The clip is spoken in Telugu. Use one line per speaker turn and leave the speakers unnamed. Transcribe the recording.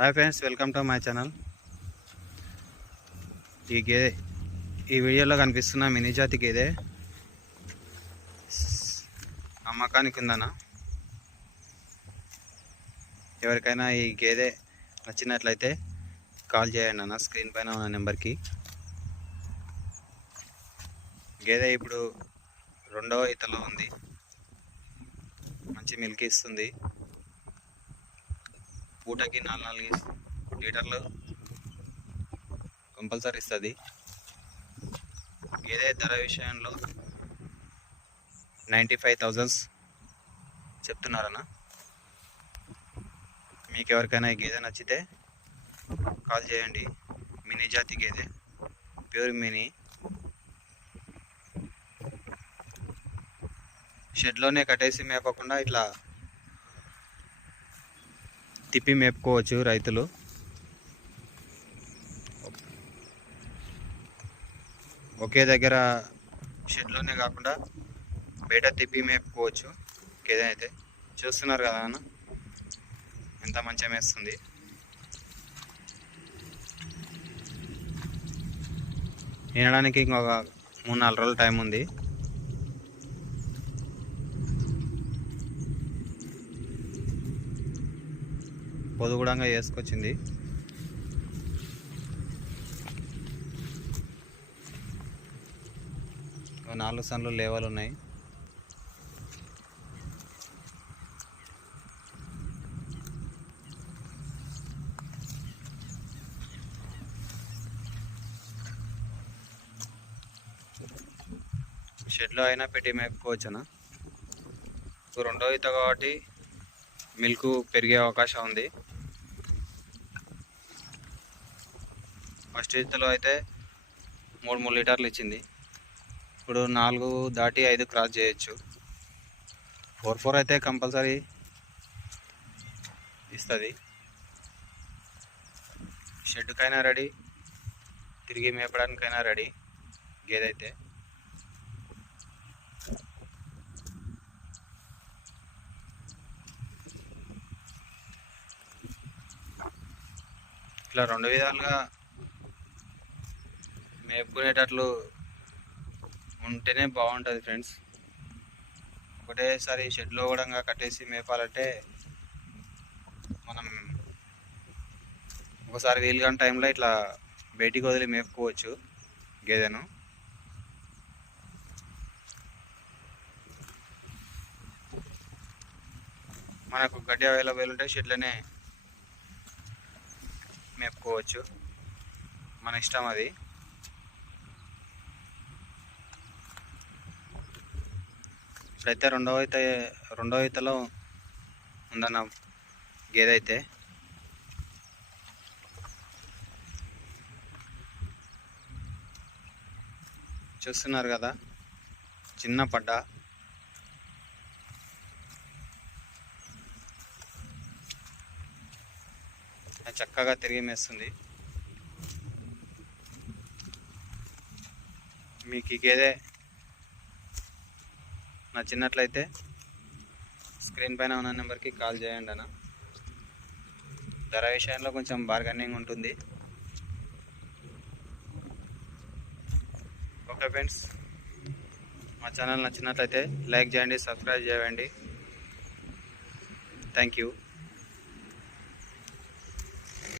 Hi friends welcome to my channel. ఈ గేదె ఈ వీడియోలో కనిపిస్తున్న మినీ జాతి గేదె అమ్మకానికి ఉందన్న ఎవరికైనా ఈ గేదె నచ్చినట్లయితే కాల్ చేయండి అన్న స్క్రీన్ పైన ఉన్న నెంబర్కి. గేదె ఇప్పుడు రెండవ ఈతలో ఉంది. మంచి మిల్క్ ఇస్తుంది. పూటకి నాలుగు నాలుగు లీటర్లు కంపల్సరీ ఇస్తుంది. గేదె ధర విషయంలో నైంటీ ఫైవ్ థౌజండ్స్ చెప్తున్నారన్నా. మీకు ఎవరికైనా గేదె నచ్చితే కాల్ చేయండి. మినీ జాతి గేదె ప్యూర్ మినీ. షెడ్లోనే కట్టేసి మేపకుండా ఇట్లా తిప్పి మేపుకోవచ్చు రైతులు. ఒకే దగ్గర షెడ్లోనే కాకుండా బయట తిప్పి మేపుకోవచ్చు. ఏదైతే చూస్తున్నారు కదా అన్న ఎంత మంచిగా మేస్తుంది వినడానికి ఇంకొక మూడు నాలుగు రోజులు టైం ఉంది. పొదుగుడంగా వేసుకొచ్చింది. నాలుగు సన్లు లేవలు ఉన్నాయి. షెడ్లో అయినా పెట్టి మేపుకోవచ్చునా? ఇప్పుడు రెండో ఈత కాబట్టి మిల్క్ పెరిగే అవకాశం ఉంది. ఫస్ట్ ఈతలో అయితే మూడు మూడు లీటర్లు ఇచ్చింది. ఇప్పుడు నాలుగు దాటి ఐదు క్రాస్ చేయొచ్చు. ఫోర్ ఫోర్ అయితే కంపల్సరీ ఇస్తుంది. షెడ్కైనా రెడీ తిరిగి మేపడానికైనా రెడీ గేదైతే. ఇట్లా రెండు విధాలుగా మేపుకునేటట్లు ఉంటేనే బాగుంటుంది ఫ్రెండ్స్. ఒకటేసారి షెడ్లో కూడా కట్టేసి మేపాలంటే మనం ఒకసారి వీలు కాని టైంలో ఇట్లా బయటికి వదిలి మేపుకోవచ్చు గేదెను. మనకు గడ్డి అవైలబుల్ ఉంటే షెడ్లనే మేపుకోవచ్చు మన ఇష్టం అది. ఇప్పుడైతే రెండవ రెండవ ఈతలో ఉందన్న గేదె అయితే చూస్తున్నారు కదా చిన్న పడ్డ అది చక్కగా తిరిగి మేస్తుంది. మీకు ఈ గేదె నచ్చినట్లయితే స్క్రీన్ పైన ఉన్న నెంబర్కి కాల్ చేయండి అన్న. ధర విషయంలో కొంచెం బార్గెనింగ్ ఉంటుంది. ఓకే ఫ్రెండ్స్ మా ఛానల్ నచ్చినట్లయితే లైక్ చేయండి సబ్స్క్రైబ్ చేయండి. Thank you.